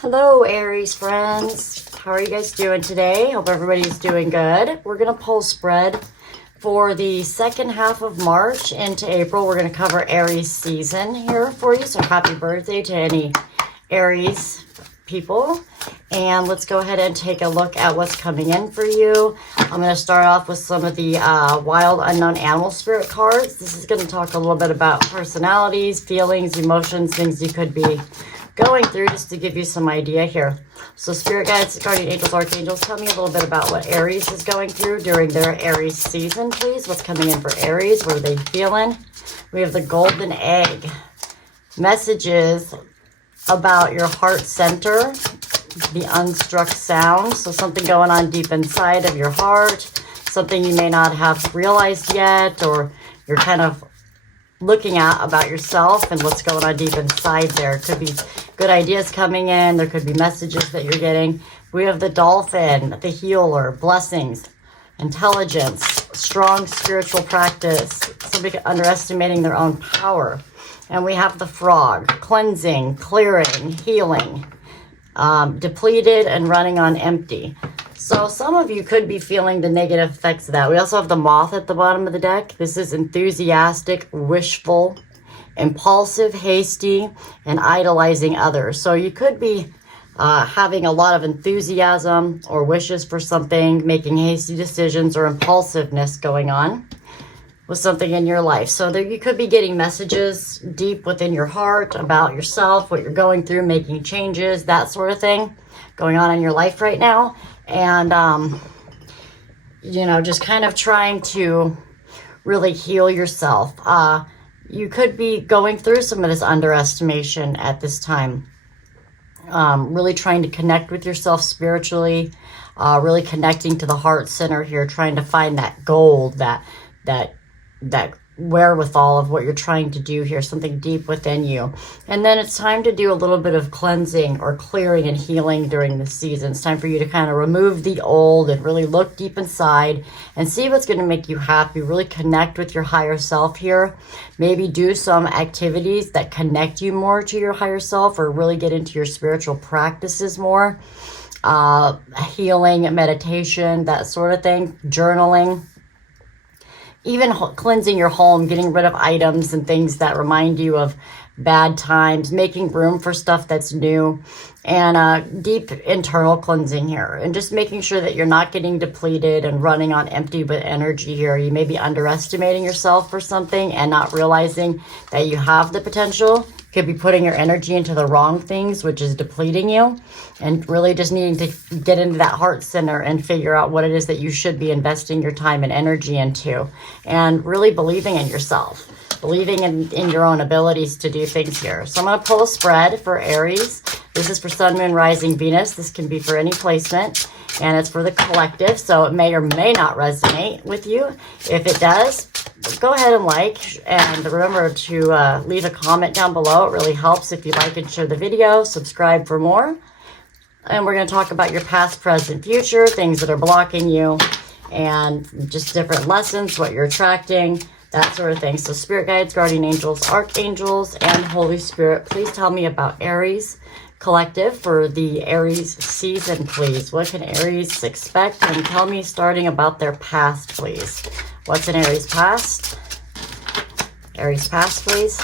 Hello, Aries friends. How are you guys doing today? Hope everybody's doing good. We're going to pull spread for the second half of March into April. We're going to cover Aries season here for you. So happy birthday to any Aries people. And let's go ahead and take a look at what's coming in for you. I'm going to start off with some of the wild unknown animal spirit cards. This is going to talk a little bit about personalities, feelings, emotions, things you could be going through, just to give you some idea here. So spirit guides, guardian angels, archangels, tell me a little bit about what Aries is going through during their Aries season, please. What's coming in for Aries? What are they feeling? We have the golden egg. Messages about your heart center, the unstruck sound. So something going on deep inside of your heart, something you may not have realized yet, or you're kind of looking at about yourself and what's going on deep inside there. Could be good ideas coming in. There could be messages that you're getting. We have the dolphin, the healer, blessings, intelligence, strong spiritual practice, somebody underestimating their own power. And we have the frog, cleansing, clearing, healing, depleted and running on empty. So some of you could be feeling the negative effects of that. We also have the moth at the bottom of the deck. This is enthusiastic, wishful, impulsive, hasty, and idolizing others. So you could be having a lot of enthusiasm or wishes for something, making hasty decisions or impulsiveness going on with something in your life. So there you could be getting messages deep within your heart about yourself, what you're going through, making changes, that sort of thing going on in your life right now. And, just kind of trying to really heal yourself. You could be going through some of this underestimation at this time. Really trying to connect with yourself spiritually, really connecting to the heart center here, trying to find that gold, that wherewithal of what you're trying to do here, something deep within you. And then it's time to do a little bit of cleansing or clearing and healing during the season. It's time for you to kind of remove the old and really look deep inside and see what's going to make you happy. Really connect with your higher self here. Maybe do some activities that connect you more to your higher self, or really get into your spiritual practices more. Healing, meditation, that sort of thing, journaling. Even cleansing your home, getting rid of items and things that remind you of bad times, making room for stuff that's new, and deep internal cleansing here. And just making sure that you're not getting depleted and running on empty with energy here. You may be underestimating yourself for something and not realizing that you have the potential. Could be putting your energy into the wrong things, which is depleting you, and really just needing to get into that heart center and figure out what it is that you should be investing your time and energy into, and really believing in yourself, believing in your own abilities to do things here. So I'm going to pull a spread for Aries. This is for Sun, Moon, Rising, Venus. This can be for any placement, and it's for the collective, so it may or may not resonate with you. If it does, go ahead and like, and remember to leave a comment down below. It really helps if you like and share the video. Subscribe for more. And we're going to talk about your past, present, future, things that are blocking you, and just different lessons, what you're attracting, that sort of thing. So spirit guides, guardian angels, archangels, and Holy Spirit, please tell me about Aries collective for the Aries season, please. What can Aries expect? And tell me starting about their past, please. What's in Aries past? Aries past, please.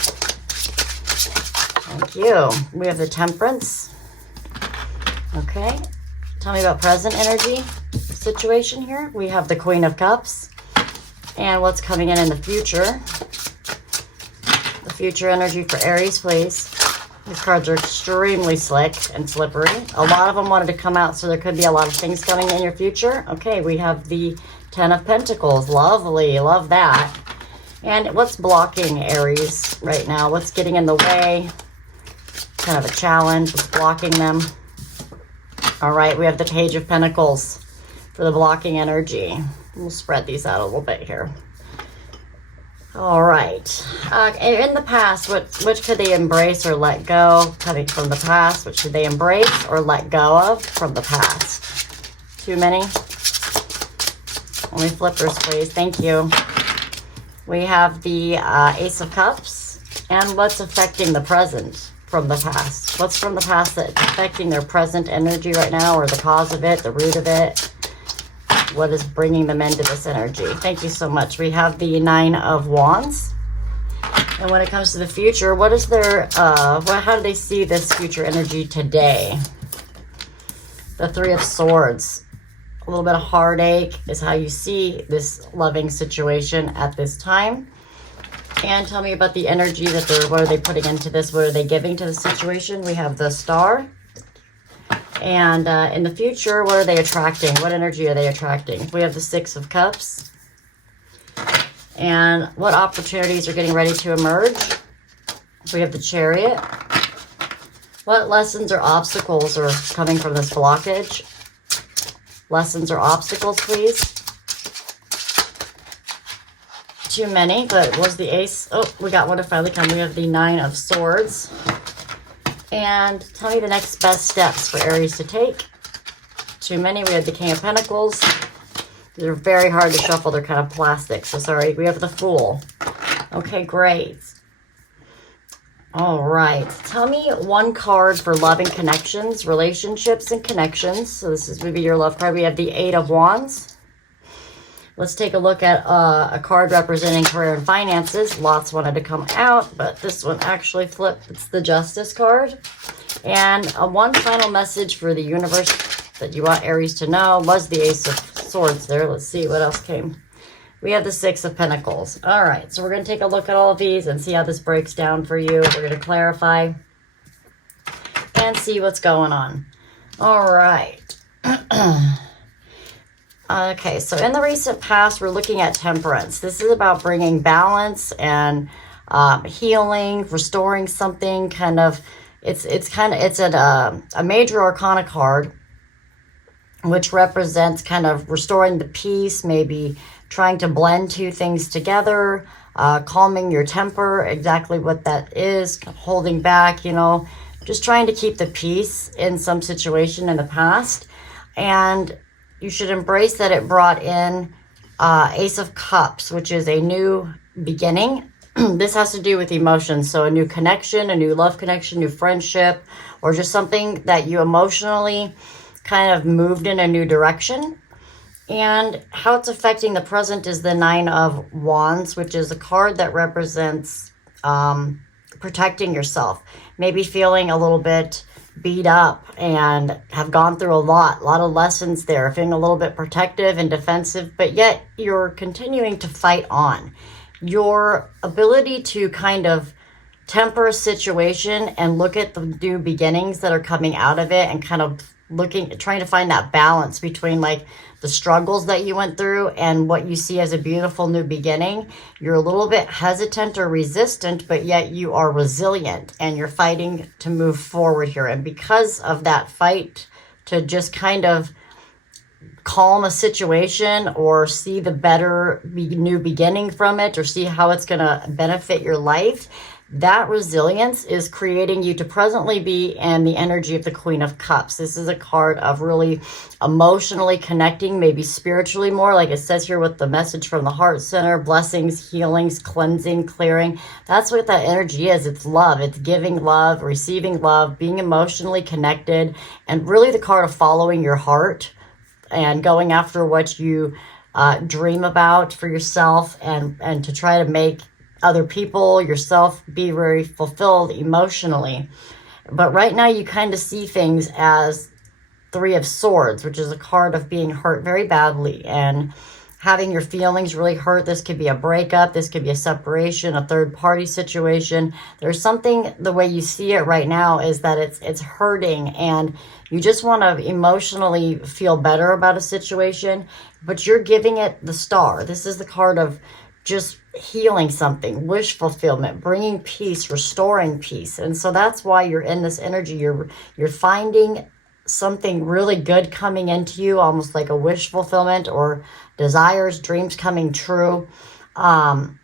Thank you. We have the Temperance. Okay. Tell me about present energy situation here. We have the Queen of Cups. And what's coming in the future. The future energy for Aries, please. These cards are extremely slick and slippery. A lot of them wanted to come out, so there could be a lot of things coming in your future. Okay, we have the Ten of Pentacles. Lovely. Love that. And what's blocking Aries right now? What's getting in the way? Kind of a challenge. What's blocking them? All right, we have the Page of Pentacles for the blocking energy. We'll spread these out a little bit here. All right. In the past, which could they embrace or let go? Coming from the past, which should they embrace or let go of from the past? Too many? Only flippers, please. Thank you. We have the Ace of Cups. And what's affecting the present from the past? What's from the past that's affecting their present energy right now, or the cause of it, the root of it? What is bringing them into this energy? Thank you so much. We have the Nine of Wands. And when it comes to the future, what is their, how do they see this future energy today? The Three of Swords. A little bit of heartache is how you see this loving situation at this time. And tell me about the energy that what are they putting into this? What are they giving to the situation? We have the Star. And in the future, what are they attracting? What energy are they attracting? We have the Six of Cups. And what opportunities are getting ready to emerge? We have the Chariot. What lessons or obstacles are coming from this blockage? Lessons or obstacles, please. Too many, but was the Ace. Oh, we got one to finally come. We have the Nine of Swords. And tell me the next best steps for Aries to take. Too many. We have the King of Pentacles. They're very hard to shuffle. They're kind of plastic. So sorry. We have the Fool. Okay, great. All right. Tell me one card for love and connections, relationships and connections. So this is maybe your love card. We have the Eight of Wands. Let's take a look at a card representing career and finances. Lots wanted to come out, but this one actually flipped. It's the Justice card. And one final message for the universe that you want Aries to know was the Ace of Swords there. Let's see what else came. We have the Six of Pentacles. All right, so we're going to take a look at all of these and see how this breaks down for you. We're going to clarify and see what's going on. All right. Okay, so in the recent past, we're looking at Temperance. This is about bringing balance and healing, restoring something. Kind of, it's a major arcana card, which represents kind of restoring the peace, maybe trying to blend two things together, calming your temper, exactly what that is, holding back, you know, just trying to keep the peace in some situation in the past. And you should embrace that it brought in Ace of Cups, which is a new beginning. This has to do with emotions. So a new connection, a new love connection, new friendship, or just something that you emotionally kind of moved in a new direction. And how it's affecting the present is the Nine of Wands, which is a card that represents protecting yourself. Maybe feeling a little bit beat up and have gone through a lot of lessons there, feeling a little bit protective and defensive, but yet you're continuing to fight on. Your ability to kind of temper a situation and look at the new beginnings that are coming out of it, and kind of trying to find that balance between like the struggles that you went through and what you see as a beautiful new beginning. You're a little bit hesitant or resistant, but yet you are resilient and you're fighting to move forward here. And because of that fight to just kind of calm a situation or see the better new beginning from it, or see how it's going to benefit your life, that resilience is creating you to presently be in the energy of the Queen of Cups. This is a card of really emotionally connecting, maybe spiritually more, like it says here with the message from the heart center, blessings, healings, cleansing, clearing. That's what that energy is. It's love. It's giving love, receiving love, being emotionally connected, and really the card of following your heart and going after what you dream about for yourself, and to try to make other people, yourself, be very fulfilled emotionally. But right now you kind of see things as Three of Swords, which is a card of being hurt very badly and having your feelings really hurt. This could be a breakup. This could be a separation, a third party situation. There's something, the way you see it right now is that it's hurting, and you just want to emotionally feel better about a situation, but you're giving it the Star. This is the card of just healing something, wish fulfillment, bringing peace, restoring peace. And so that's why you're in this energy. You're finding something really good coming into you, almost like a wish fulfillment or desires, dreams coming true. And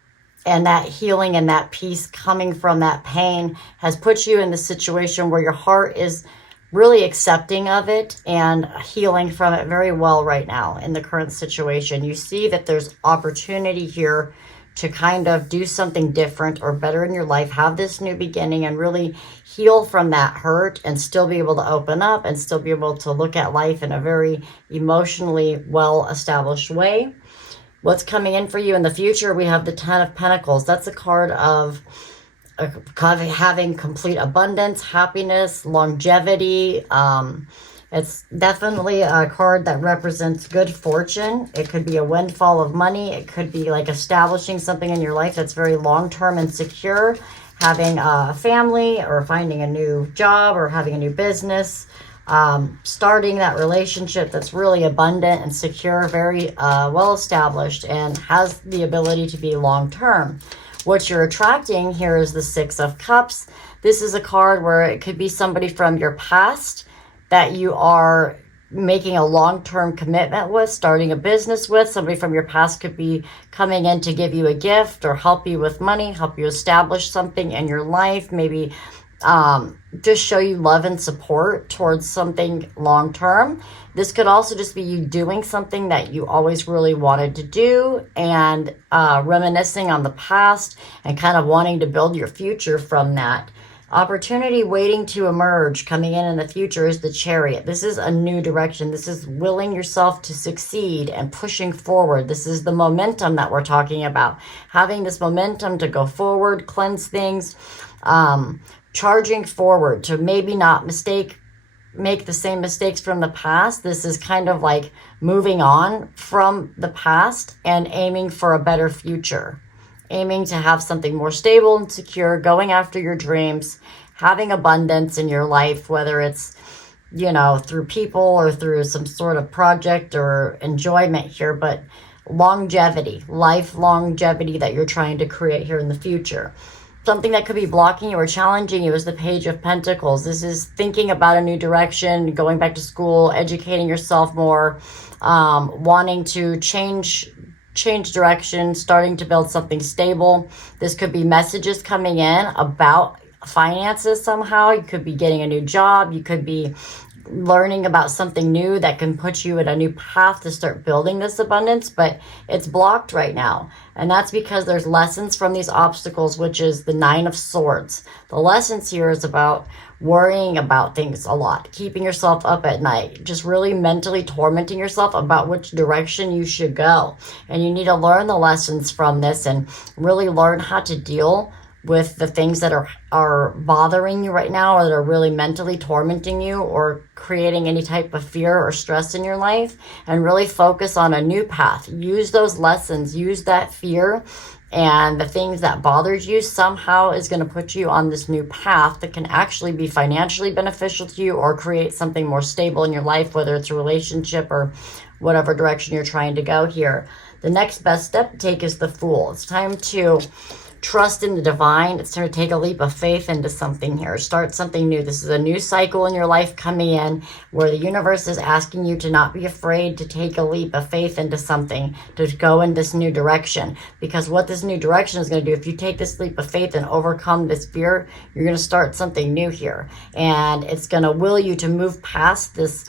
that healing and that peace coming from that pain has put you in the situation where your heart is really accepting of it and healing from it very well right now in the current situation. You see that there's opportunity here to kind of do something different or better in your life, have this new beginning and really heal from that hurt and still be able to open up and still be able to look at life in a very emotionally well-established way. What's coming in for you in the future? We have the Ten of Pentacles. That's a card of having complete abundance, happiness, longevity. It's definitely a card that represents good fortune. It could be a windfall of money. It could be like establishing something in your life that's very long-term and secure, having a family or finding a new job or having a new business, starting that relationship that's really abundant and secure, very well established, and has the ability to be long-term. What you're attracting here is the Six of Cups. This is a card where it could be somebody from your past that you are making a long-term commitment with, starting a business with. Somebody from your past could be coming in to give you a gift or help you with money, help you establish something in your life, maybe just show you love and support towards something long-term. This could also just be you doing something that you always really wanted to do and reminiscing on the past and kind of wanting to build your future from that. Opportunity waiting to emerge coming in the future is the Chariot. This is a new direction. This is willing yourself to succeed and pushing forward. This is the momentum that we're talking about. Having this momentum to go forward, cleanse things, charging forward to maybe not make the same mistakes from the past. This is kind of like moving on from the past and aiming for a better future. Aiming to have something more stable and secure, going after your dreams, having abundance in your life, whether it's, you know, through people or through some sort of project or enjoyment here, but longevity, life longevity that you're trying to create here in the future. Something that could be blocking you or challenging you is the Page of Pentacles. This is thinking about a new direction, going back to school, educating yourself more, wanting to change direction, starting to build something stable. This could be messages coming in about finances somehow. You could be getting a new job. You could be learning about something new that can put you in a new path to start building this abundance, but it's blocked right now. And that's because there's lessons from these obstacles, which is the Nine of Swords. The lessons here is about worrying about things a lot, keeping yourself up at night, just really mentally tormenting yourself about which direction you should go. And you need to learn the lessons from this and really learn how to deal with the things that are bothering you right now or that are really mentally tormenting you or creating any type of fear or stress in your life, and really focus on a new path. Use those lessons, use that fear and the things that bothered you somehow is going to put you on this new path that can actually be financially beneficial to you or create something more stable in your life, whether it's a relationship or whatever direction you're trying to go here. The next best step to take is the Fool. It's time to trust in the divine. It's time to take a leap of faith into something here. Start something new. This is a new cycle in your life coming in where the universe is asking you to not be afraid to take a leap of faith into something, to go in this new direction. Because what this new direction is going to do, if you take this leap of faith and overcome this fear, you're going to start something new here. And it's going to will you to move past this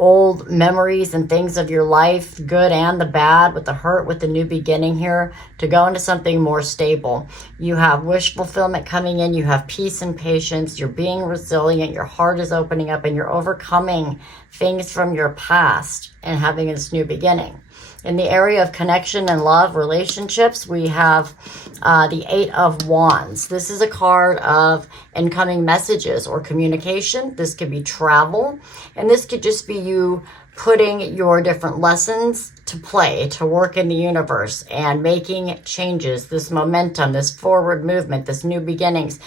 old memories and things of your life, good and the bad, with the hurt, with the new beginning here, to go into something more stable. You have wish fulfillment coming in. You have peace and patience. You're being resilient. Your heart is opening up and you're overcoming things from your past and having this new beginning. In the area of connection and love, relationships, we have the Eight of Wands. This is a card of incoming messages or communication. This could be travel, and this could just be you putting your different lessons to play, to work in the universe and making changes, this momentum, this forward movement, this new beginnings,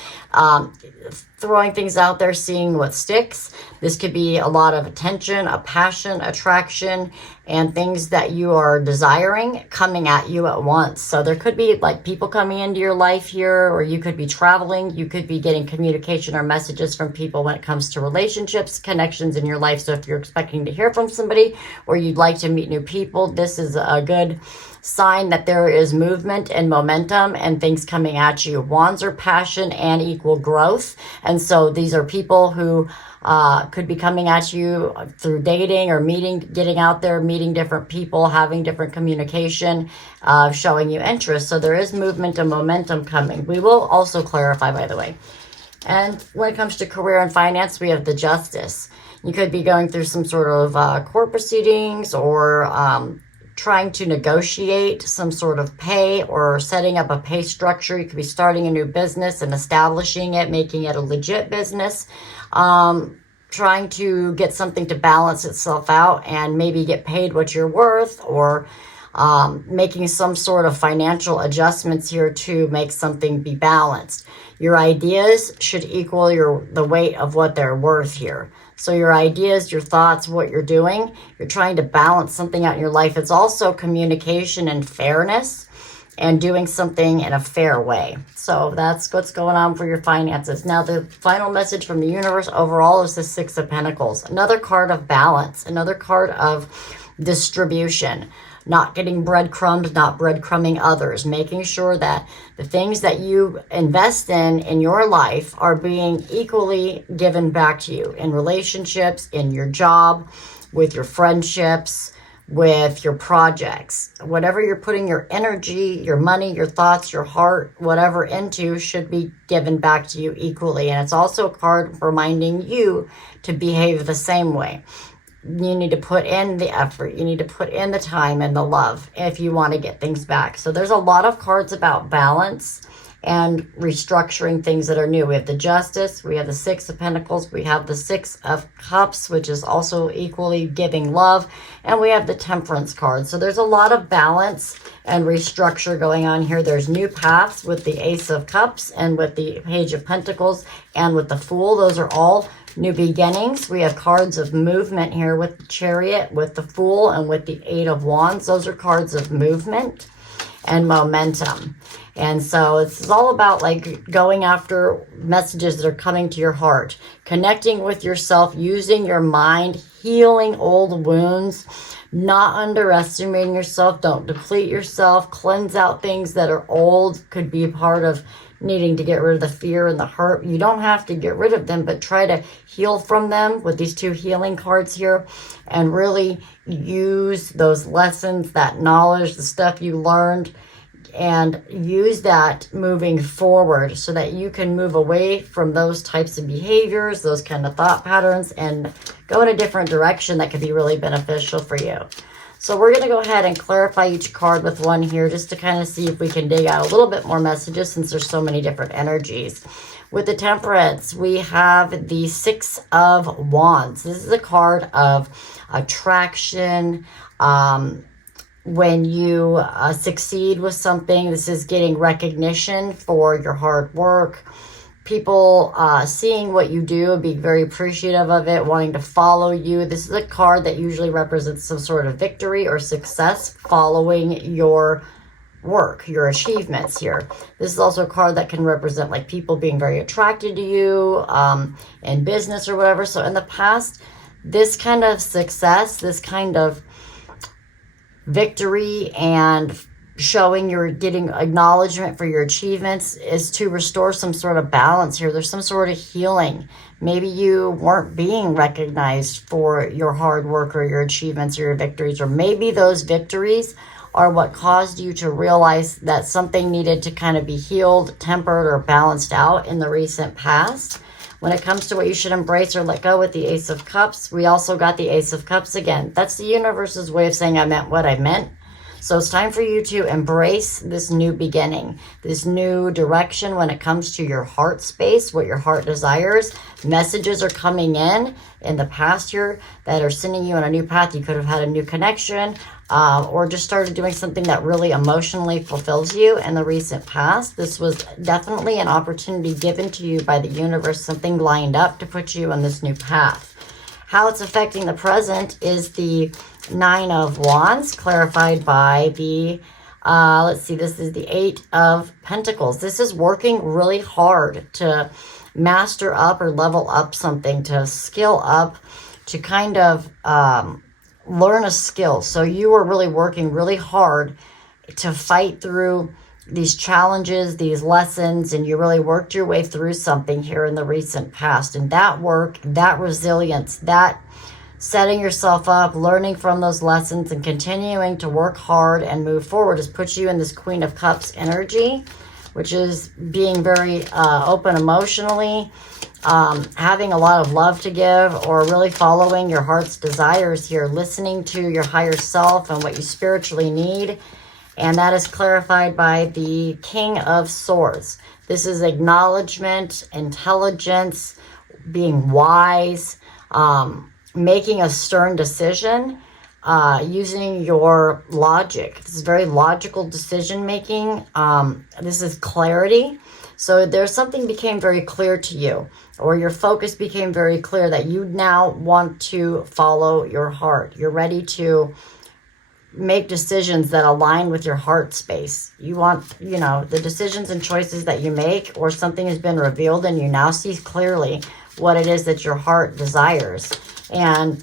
throwing things out there, seeing what sticks. This could be a lot of attention, a passion, attraction, and things that you are desiring coming at you at once. So there could be like people coming into your life here, or you could be traveling. You could be getting communication or messages from people when it comes to relationships, connections in your life. So if you're expecting to hear from somebody or you'd like to meet new people, this is a good sign that there is movement and momentum and things coming at you. Wands are passion and equal growth. And so these are people who could be coming at you through dating or meeting, getting out there, meeting different people, having different communication, showing you interest. So there is movement and momentum coming. We will also clarify, by the way. And when it comes to career and finance, we have the Justice. You could be going through some sort of court proceedings or trying to negotiate some sort of pay or setting up a pay structure. You could be starting a new business and establishing it, making it a legit business, trying to get something to balance itself out and maybe get paid what you're worth, or making some sort of financial adjustments here to make something be balanced. Your ideas should equal the weight of what they're worth here. So your ideas, your thoughts, what you're doing, you're trying to balance something out in your life. It's also communication and fairness and doing something in a fair way. So that's what's going on for your finances. Now, the final message from the universe overall is the Six of Pentacles. Another card of balance, another card of distribution. Not getting breadcrumbs, not breadcrumbing others, making sure that the things that you invest in your life are being equally given back to you in relationships, in your job, with your friendships, with your projects. Whatever you're putting your energy, your money, your thoughts, your heart, whatever into should be given back to you equally. And it's also a card reminding you to behave the same way. You need to put in the effort. You need to put in the time and the love if you want to get things back. So there's a lot of cards about balance and restructuring things that are new. We have the Justice. We have the Six of Pentacles. We have the Six of Cups, which is also equally giving love. And we have the Temperance card. So there's a lot of balance and restructure going on here. There's new paths with the Ace of Cups and with the Page of Pentacles and with the Fool. Those are all new beginnings. We have cards of movement here with the Chariot, with the Fool, and with the Eight of Wands. Those are cards of movement and momentum. And so it's all about like going after messages that are coming to your heart, connecting with yourself, using your mind, healing old wounds, not underestimating yourself. Don't deplete yourself. Cleanse out things that are old. Could be a part of needing to get rid of the fear and the hurt. You don't have to get rid of them, but try to heal from them with these two healing cards here and really use those lessons, that knowledge, the stuff you learned, and use that moving forward so that you can move away from those types of behaviors, those kind of thought patterns, and go in a different direction that could be really beneficial for you. So we're going to go ahead and clarify each card with one here just to kind of see if we can dig out a little bit more messages since there's so many different energies. With the Temperance, we have the Six of Wands. This is a card of attraction. When you succeed with something, this is getting recognition for your hard work. People seeing what you do, being very appreciative of it, wanting to follow you. This is a card that usually represents some sort of victory or success following your work, your achievements here. This is also a card that can represent like people being very attracted to you in business or whatever. So in the past, this kind of success, this kind of victory and showing you're getting acknowledgement for your achievements is to restore some sort of balance here. There's some sort of healing. Maybe you weren't being recognized for your hard work or your achievements or your victories, or maybe those victories are what caused you to realize that something needed to kind of be healed, tempered, or balanced out in the recent past. When it comes to what you should embrace or let go with the Ace of Cups, we also got the Ace of Cups again. That's the universe's way of saying I meant what I meant. So it's time for you to embrace this new beginning, this new direction when it comes to your heart space, what your heart desires. Messages are coming in the past here that are sending you on a new path. You could have had a new connection or just started doing something that really emotionally fulfills you in the recent past. This was definitely an opportunity given to you by the universe, something lined up to put you on this new path. How it's affecting the present is the Nine of Wands, clarified by the, let's see, this is the Eight of Pentacles. This is working really hard to master up or level up something, to skill up, to kind of learn a skill. So you were really working really hard to fight through these challenges, these lessons, and you really worked your way through something here in the recent past. And that work, that resilience, that setting yourself up, learning from those lessons, and continuing to work hard and move forward has put you in this Queen of Cups energy, which is being very open emotionally, having a lot of love to give, or really following your heart's desires here, listening to your higher self and what you spiritually need. And that is clarified by the King of Swords. This is acknowledgement, intelligence, being wise, making a stern decision, using your logic. This is very logical decision making. This is clarity. So there's something became very clear to you, or your focus became very clear that you now want to follow your heart. You're ready to make decisions that align with your heart space. You want, you know, the decisions and choices that you make, or something has been revealed and you now see clearly what it is that your heart desires. And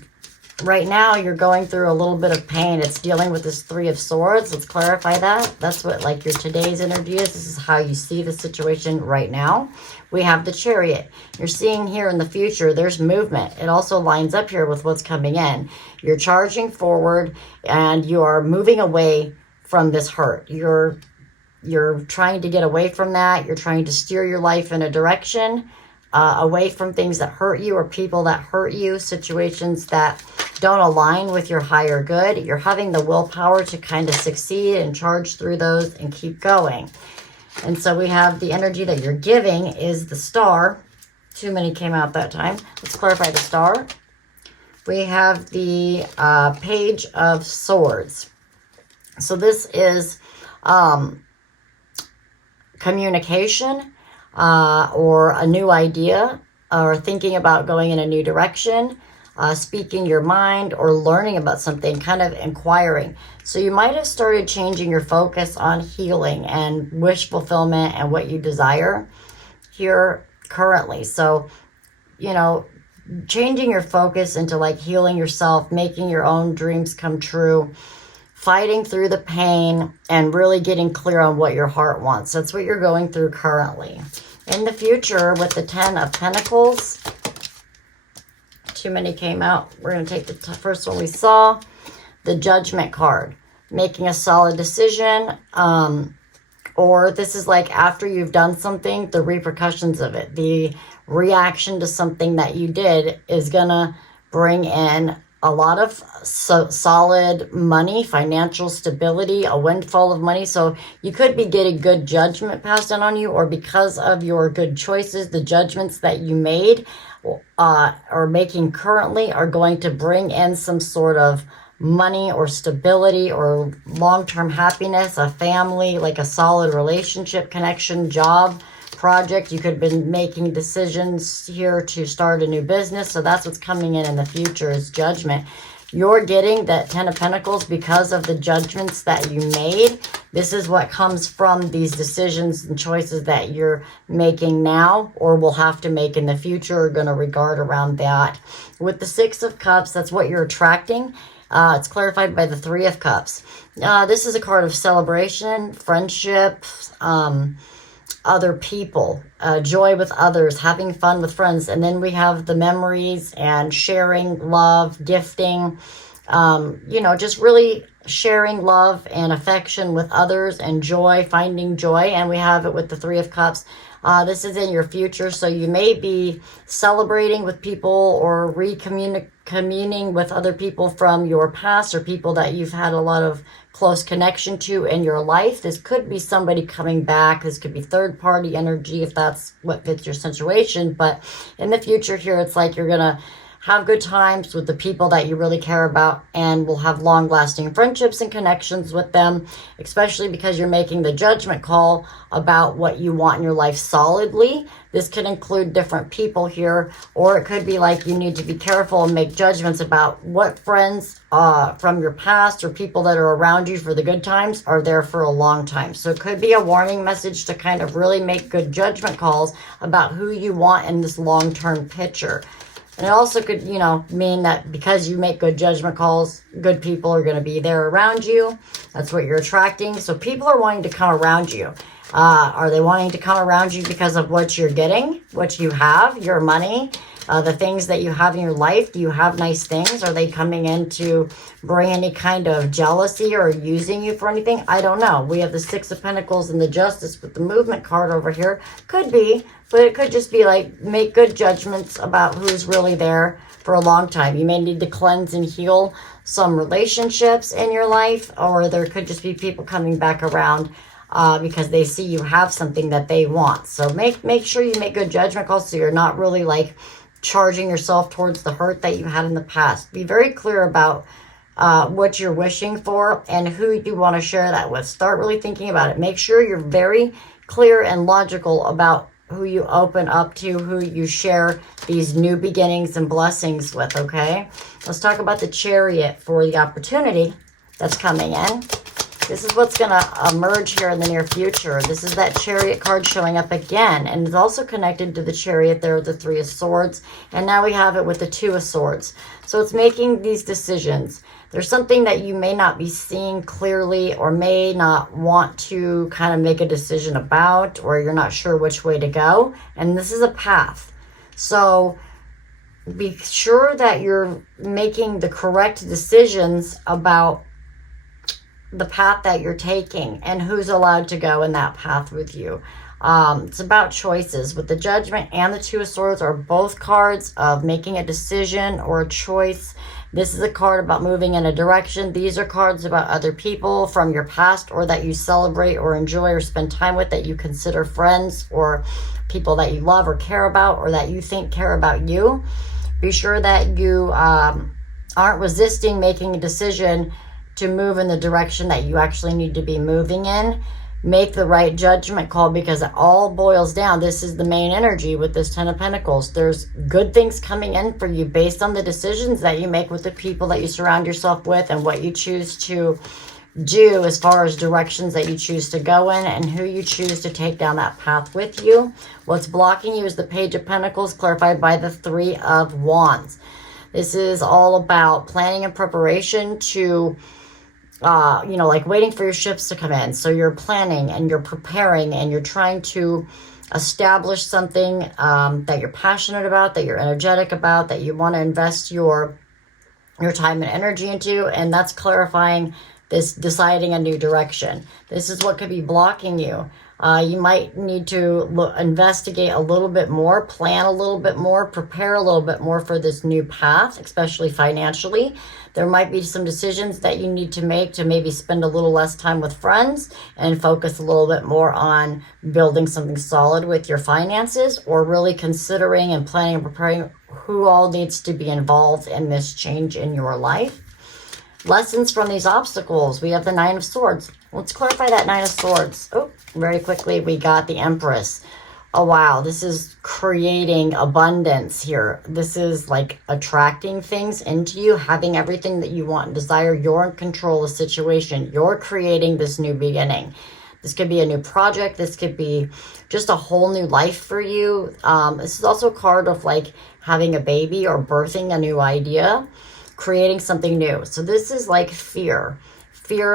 right now you're going through a little bit of pain. It's dealing with this Three of Swords. Let's clarify that. That's what like your today's energy is. This is how you see the situation right now. We have the Chariot. You're seeing here in the future, there's movement. It also lines up here with what's coming in. You're charging forward and you are moving away from this hurt. You're trying to get away from that. You're trying to steer your life in a direction away from things that hurt you or people that hurt you, situations that don't align with your higher good. You're having the willpower to kind of succeed and charge through those and keep going. And so we have the energy that you're giving is the Star. Too many came out that time. Let's clarify the Star. We have the Page of Swords. So this is communication, or a new idea, or thinking about going in a new direction, speaking your mind, or learning about something, kind of inquiring. So you might have started changing your focus on healing and wish fulfillment and what you desire here currently. So, you know, changing your focus into like healing yourself, making your own dreams come true, fighting through the pain, and really getting clear on what your heart wants. That's what you're going through currently. In the future, with the Ten of Pentacles, too many came out. We're going to take the first one we saw, the Judgment card. Making a solid decision, or this is like after you've done something, the repercussions of it, the reaction to something that you did is going to bring in a lot of solid money, financial stability, a windfall of money. So you could be getting good judgment passed down on you, or because of your good choices, the judgments that you made or making currently are going to bring in some sort of money or stability or long-term happiness, a family, like a solid relationship connection, job, project. You could have been making decisions here to start a new business. So that's what's coming in the future is judgment. You're getting that Ten of Pentacles because of the judgments that you made. This is what comes from these decisions and choices that you're making now or will have to make in the future, are going to regard around that. With the Six of Cups, that's what you're attracting. It's clarified by the Three of Cups. This is a card of celebration, friendship, other people, joy with others, having fun with friends. And then we have the memories and sharing, love, gifting, you know, just really sharing love and affection with others and joy, finding joy. And we have it with the Three of Cups. This is in your future, so you may be celebrating with people or communing with other people from your past, or people that you've had a lot of close connection to in your life. This could be somebody coming back. This could be third party energy if that's what fits your situation. But in the future here, it's like you're going to have good times with the people that you really care about, and will have long-lasting friendships and connections with them, especially because you're making the judgment call about what you want in your life solidly. This could include different people here, or it could be like you need to be careful and make judgments about what friends from your past or people that are around you for the good times are there for a long time. So it could be a warning message to kind of really make good judgment calls about who you want in this long-term picture. And it also could, you know, mean that because you make good judgment calls, good people are going to be there around you. That's what you're attracting. So people are wanting to come around you. Are they wanting to come around you because of what you're getting, what you have, your money, the things that you have in your life? Do you have nice things? Are they coming in to bring any kind of jealousy or using you for anything? I don't know. We have the Six of Pentacles and the Justice with the Movement card over here. Could be, but it could just be like, make good judgments about who's really there for a long time. You may need to cleanse and heal some relationships in your life, or there could just be people coming back around because they see you have something that they want. So make sure you make good judgment calls so you're not really like charging yourself towards the hurt that you had in the past. Be very clear about what you're wishing for and who you want to share that with. Start really thinking about it. Make sure you're very clear and logical about who you open up to, who you share these new beginnings and blessings with, okay? Let's talk about the Chariot for the opportunity that's coming in. This is what's going to emerge here in the near future. This is that Chariot card showing up again. And it's also connected to the Chariot there, the Three of Swords. And now we have it with the Two of Swords. So it's making these decisions. There's something that you may not be seeing clearly or may not want to kind of make a decision about, or you're not sure which way to go. And this is a path. So be sure that you're making the correct decisions about the path that you're taking and who's allowed to go in that path with you. It's about choices. With the Judgment and the Two of Swords are both cards of making a decision or a choice. This is a card about moving in a direction. These are cards about other people from your past or that you celebrate or enjoy or spend time with, that you consider friends or people that you love or care about or that you think care about you. Be sure that you aren't resisting making a decision to move in the direction that you actually need to be moving in. Make the right judgment call, because it all boils down. This is the main energy with this Ten of Pentacles. There's good things coming in for you based on the decisions that you make with the people that you surround yourself with and what you choose to do as far as directions that you choose to go in and who you choose to take down that path with you. What's blocking you is the Page of Pentacles, clarified by the Three of Wands. This is all about planning and preparation to like waiting for your ships to come in. So you're planning and you're preparing and you're trying to establish something that you're passionate about, that you're energetic about, that you want to invest your time and energy into. And that's clarifying this, deciding a new direction. This is what could be blocking you. You might need to investigate a little bit more, plan a little bit more, prepare a little bit more for this new path, especially financially. There might be some decisions that you need to make to maybe spend a little less time with friends and focus a little bit more on building something solid with your finances, or really considering and planning and preparing who all needs to be involved in this change in your life. Lessons from these obstacles. We have the Nine of Swords. Let's clarify that Nine of Swords. Oh, very quickly, we got the Empress. Oh, wow. This is creating abundance here. This is like attracting things into you, having everything that you want and desire. You're in control of the situation. You're creating this new beginning. This could be a new project. This could be just a whole new life for you. This is also a card of like having a baby or birthing a new idea, creating something new. So this is like fear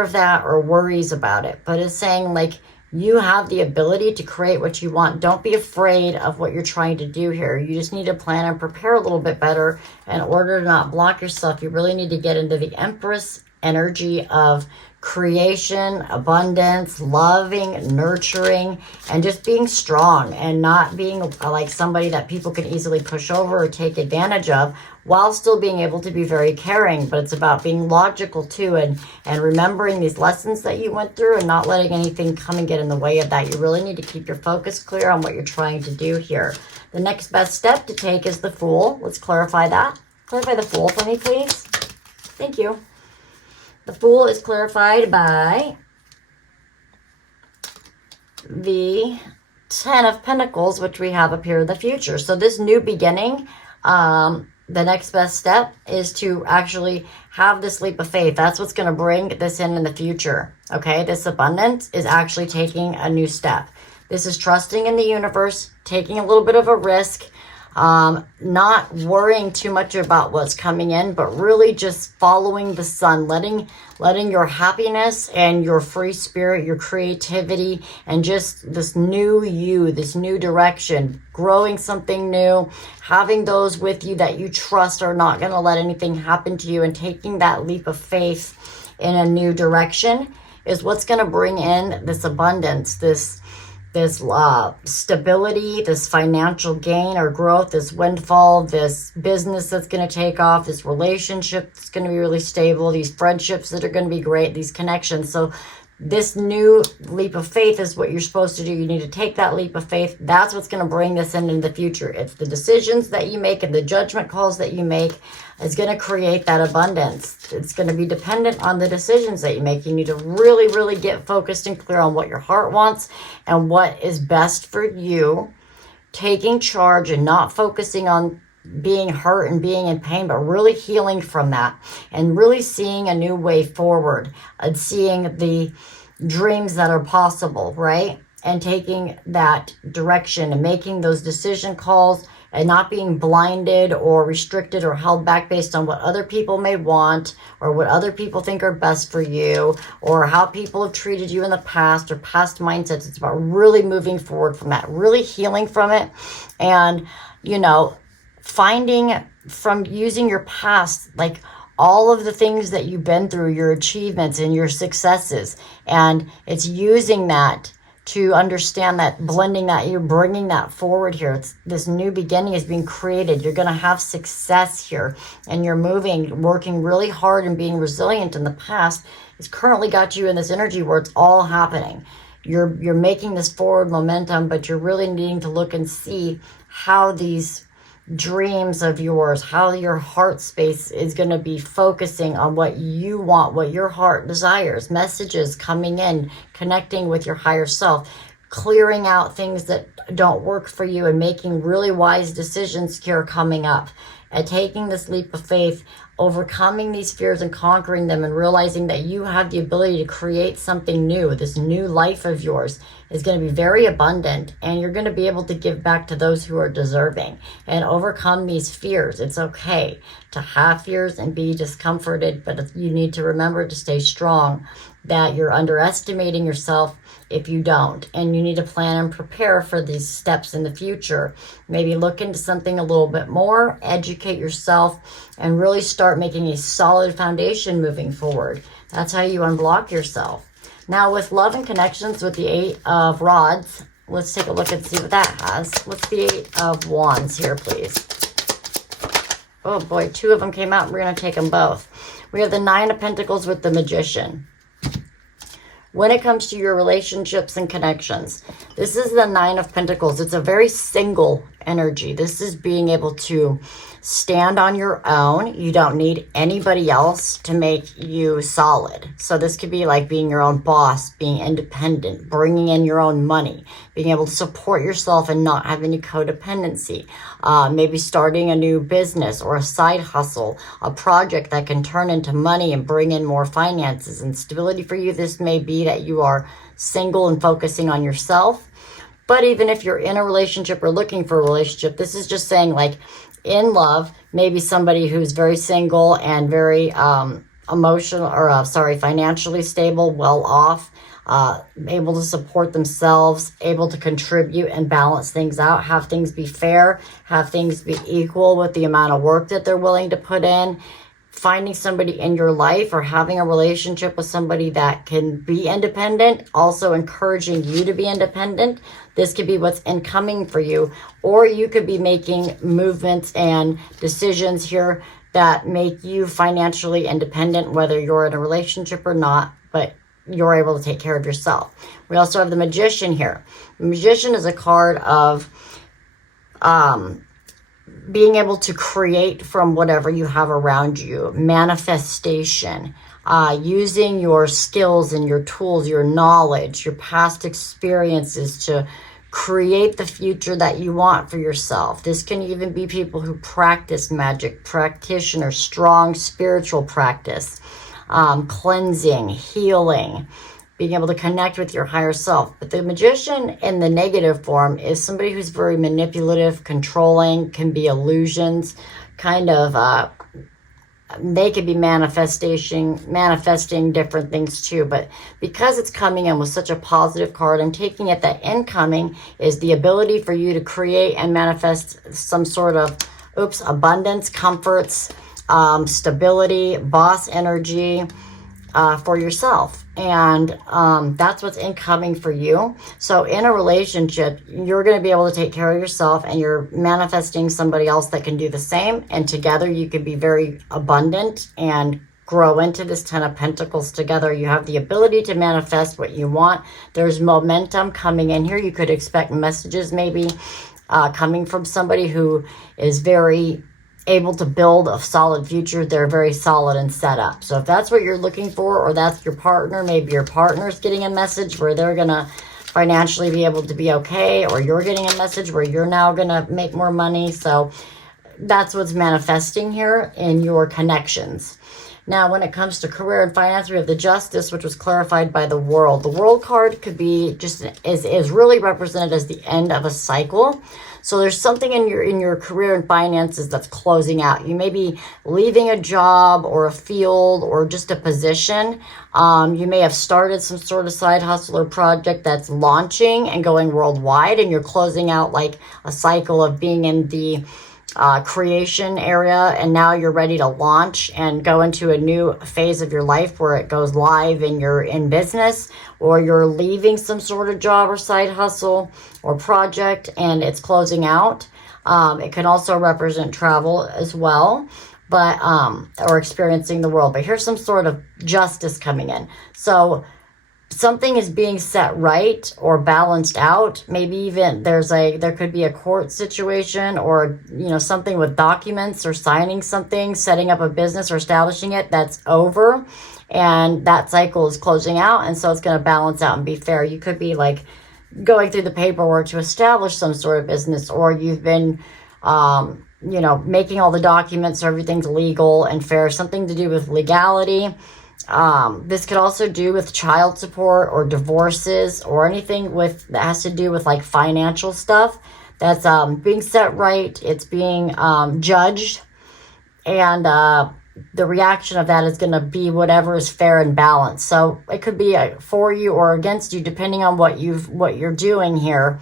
of that or worries about it. But it's saying like, you have the ability to create what you want. Don't be afraid of what you're trying to do here. You just need to plan and prepare a little bit better in order to not block yourself. You really need to get into the Empress energy of creation, abundance, loving, nurturing, and just being strong and not being like somebody that people can easily push over or take advantage of, while still being able to be very caring. But it's about being logical too, and remembering these lessons that you went through and not letting anything come and get in the way of that. You really need to keep your focus clear on what you're trying to do here. The next best step to take is the Fool. Let's clarify that. Clarify the Fool for me, please. Thank you. The Fool is clarified by the Ten of Pentacles, which we have up here in the future. So this new beginning, the next best step is to actually have this leap of faith. That's what's going to bring this in the future. Okay, this abundance is actually taking a new step. This is trusting in the universe, taking a little bit of a risk, Not worrying too much about what's coming in, but really just following the sun, letting your happiness and your free spirit, your creativity, and just this new you, this new direction, growing something new, having those with you that you trust are not going to let anything happen to you, and taking that leap of faith in a new direction is what's going to bring in this abundance, this stability, this financial gain or growth, this windfall, this business that's going to take off, this relationship that's going to be really stable, these friendships that are going to be great, these connections. So this new leap of faith is what you're supposed to do. You need to take that leap of faith. That's what's going to bring this into the future. It's the decisions that you make and the judgment calls that you make is going to create that abundance. It's going to be dependent on the decisions that you make. You need to really, really get focused and clear on what your heart wants and what is best for you. Taking charge and not focusing on being hurt and being in pain, but really healing from that and really seeing a new way forward and seeing the dreams that are possible, right? And taking that direction and making those decision calls and not being blinded or restricted or held back based on what other people may want or what other people think are best for you or how people have treated you in the past or past mindsets. It's about really moving forward from that, really healing from it, and, finding from using your past, like all of the things that you've been through, your achievements and your successes. And it's using that to understand that, blending that, you're bringing that forward here. It's this new beginning is being created. You're going to have success here. And you're working really hard and being resilient in the past. It's currently got you in this energy where it's all happening. You're making this forward momentum, but you're really needing to look and see how these dreams of yours, how your heart space is going to be focusing on what you want, what your heart desires, messages coming in, connecting with your higher self, clearing out things that don't work for you and making really wise decisions here coming up. And taking this leap of faith, overcoming these fears and conquering them and realizing that you have the ability to create something new. This new life of yours is going to be very abundant and you're going to be able to give back to those who are deserving and overcome these fears. It's okay to have fears and be discomforted, but you need to remember to stay strong, that you're underestimating yourself if you don't. And you need to plan and prepare for these steps in the future. Maybe look into something a little bit more, educate yourself, and really start making a solid foundation moving forward. That's how you unblock yourself. Now with love and connections with the 8 of Rods, let's take a look and see what that has. What's the 8 of Wands here, please? Oh boy, 2 of them came out. We're going to take them both. We have the 9 of Pentacles with the Magician. When it comes to your relationships and connections, this is the 9 of Pentacles. It's a very single energy. This is being able to stand on your own. You don't need anybody else to make you solid. So this could be like being your own boss, being independent, bringing in your own money, being able to support yourself and not have any codependency. Maybe starting a new business or a side hustle, a project that can turn into money and bring in more finances and stability for you. This may be that you are single and focusing on yourself. But even if you're in a relationship or looking for a relationship, this is just saying like in love, maybe somebody who's very single and very financially stable, well off, able to support themselves, able to contribute and balance things out, have things be fair, have things be equal with the amount of work that they're willing to put in. Finding somebody in your life or having a relationship with somebody that can be independent, also encouraging you to be independent. This could be what's incoming for you, or you could be making movements and decisions here that make you financially independent, whether you're in a relationship or not, but you're able to take care of yourself. We also have the Magician here. The Magician is a card of being able to create from whatever you have around you, manifestation, using your skills and your tools, your knowledge, your past experiences to create the future that you want for yourself. This can even be people who practice magic, practitioners, strong spiritual practice, cleansing, healing, being able to connect with your higher self. But the Magician in the negative form is somebody who's very manipulative, controlling, can be illusions, kind of, they could be manifesting different things too. But because it's coming in with such a positive card, I'm taking it that incoming is the ability for you to create and manifest some sort of, abundance, comforts, stability, boss energy, for yourself. And that's what's incoming for you. So in a relationship, you're going to be able to take care of yourself, and you're manifesting somebody else that can do the same. And together you can be very abundant and grow into this 10 of Pentacles together. You have the ability to manifest what you want. There's momentum coming in here. You could expect messages maybe coming from somebody who is very able to build a solid future. They're very solid and set up. So if that's what you're looking for, or that's your partner, maybe your partner's getting a message where they're gonna financially be able to be okay, or you're getting a message where you're now gonna make more money. So that's what's manifesting here in your connections. Now, when it comes to career and finance, we have the Justice, which was clarified by the World. The World card could be just is really represented as the end of a cycle. So there's something in your career and finances that's closing out. You may be leaving a job or a field or just a position. You may have started some sort of side hustle or project that's launching and going worldwide, and you're closing out like a cycle of being in the creation area, and now you're ready to launch and go into a new phase of your life where it goes live and you're in business, or you're leaving some sort of job or side hustle or project and it's closing out. It can also represent travel as well, but or experiencing the world. But here's some sort of justice coming in. So something is being set right or balanced out. Maybe even there could be a court situation, or something with documents or signing something, setting up a business or establishing it, that's over, and that cycle is closing out, and so it's going to balance out and be fair. You could be like going through the paperwork to establish some sort of business, or you've been making all the documents so everything's legal and fair, something to do with legality. This could also do with child support or divorces, or anything that has to do with like financial stuff that's being set right. It's being judged, and the reaction of that is going to be whatever is fair and balanced. So it could be for you or against you, depending on what you're doing here.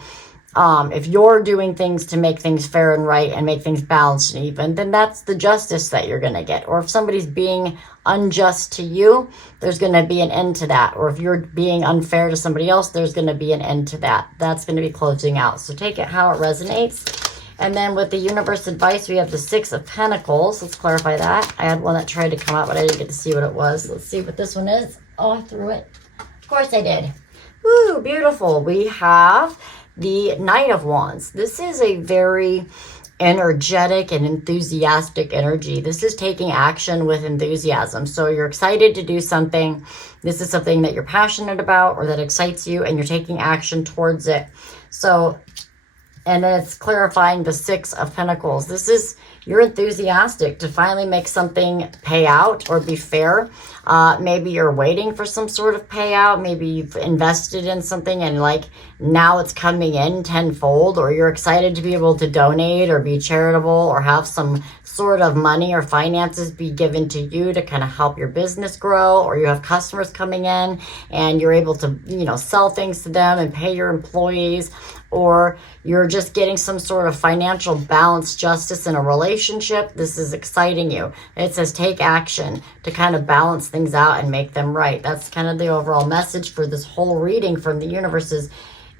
If you're doing things to make things fair and right and make things balanced and even, then that's the justice that you're going to get. Or if somebody's being unjust to you, there's going to be an end to that. Or if you're being unfair to somebody else, there's going to be an end to that. That's going to be closing out. So take it how it resonates. And then with the universe advice, we have the 6 of Pentacles. Let's clarify that. I had one that tried to come out, but I didn't get to see what it was. Let's see what this one is. Oh, I threw it. Of course I did. Woo, beautiful. We have the Knight of Wands. This is a very energetic and enthusiastic energy. This is taking action with enthusiasm. So you're excited to do something. This is something that you're passionate about or that excites you, and you're taking action towards it. So, and then it's clarifying the 6 of Pentacles. This is, you're enthusiastic to finally make something pay out or be fair. Maybe you're waiting for some sort of payout. Maybe you've invested in something and like now it's coming in tenfold, or you're excited to be able to donate or be charitable or have some sort of money or finances be given to you to kind of help your business grow, or you have customers coming in and you're able to, sell things to them and pay your employees, or you're just getting some sort of financial balance, justice in a relationship. This is exciting you. It says take action to kind of balance things out and make them right. That's kind of the overall message for this whole reading from the universe. Is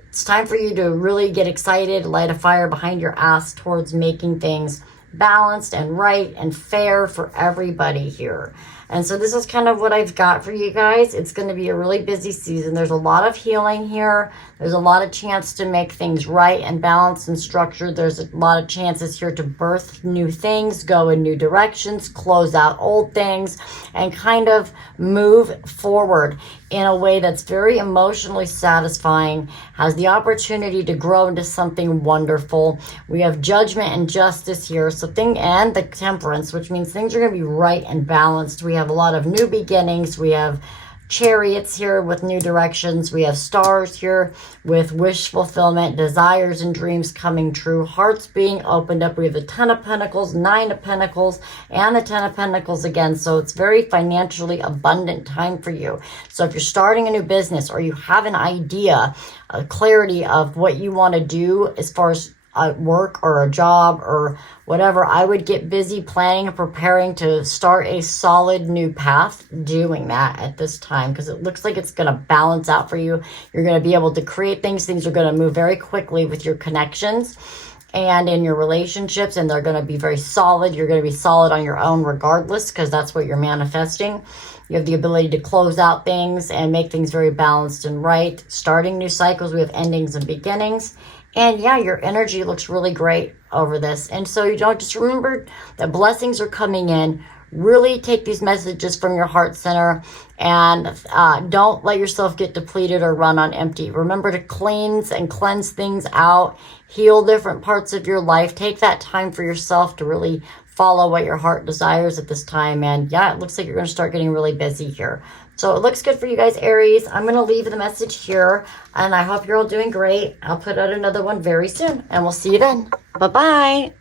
it's time for you to really get excited, light a fire behind your ass towards making things balanced and right and fair for everybody here. And so this is kind of what I've got for you guys. It's going to be a really busy season. There's a lot of healing here. There's a lot of chance to make things right and balanced and structured. There's a lot of chances here to birth new things, go in new directions, close out old things, and kind of move forward in a way that's very emotionally satisfying, has the opportunity to grow into something wonderful. We have judgment and justice here, and the Temperance, which means things are going to be right and balanced. We have a lot of new beginnings. We have chariots here with new directions. We have stars here with wish fulfillment, desires and dreams coming true, hearts being opened up. We have the 10 of Pentacles, 9 of Pentacles, and the 10 of Pentacles again. So it's very financially abundant time for you. So if you're starting a new business or you have an idea, a clarity of what you want to do as far as work or a job or whatever, I would get busy planning and preparing to start a solid new path doing that at this time, because it looks like it's going to balance out for you. You're going to be able to create things. Things are going to move very quickly with your connections and in your relationships, and they're going to be very solid. You're going to be solid on your own regardless, because that's what you're manifesting. You have the ability to close out things and make things very balanced and right. Starting new cycles, we have endings and beginnings. And yeah, your energy looks really great over this. And so you don't just remember that blessings are coming in. Really take these messages from your heart center and don't let yourself get depleted or run on empty. Remember to cleanse and cleanse things out, heal different parts of your life. Take that time for yourself to really follow what your heart desires at this time. And yeah, it looks like you're going to start getting really busy here. So it looks good for you guys, Aries. I'm going to leave the message here, and I hope you're all doing great. I'll put out another one very soon, and we'll see you then. Bye-bye.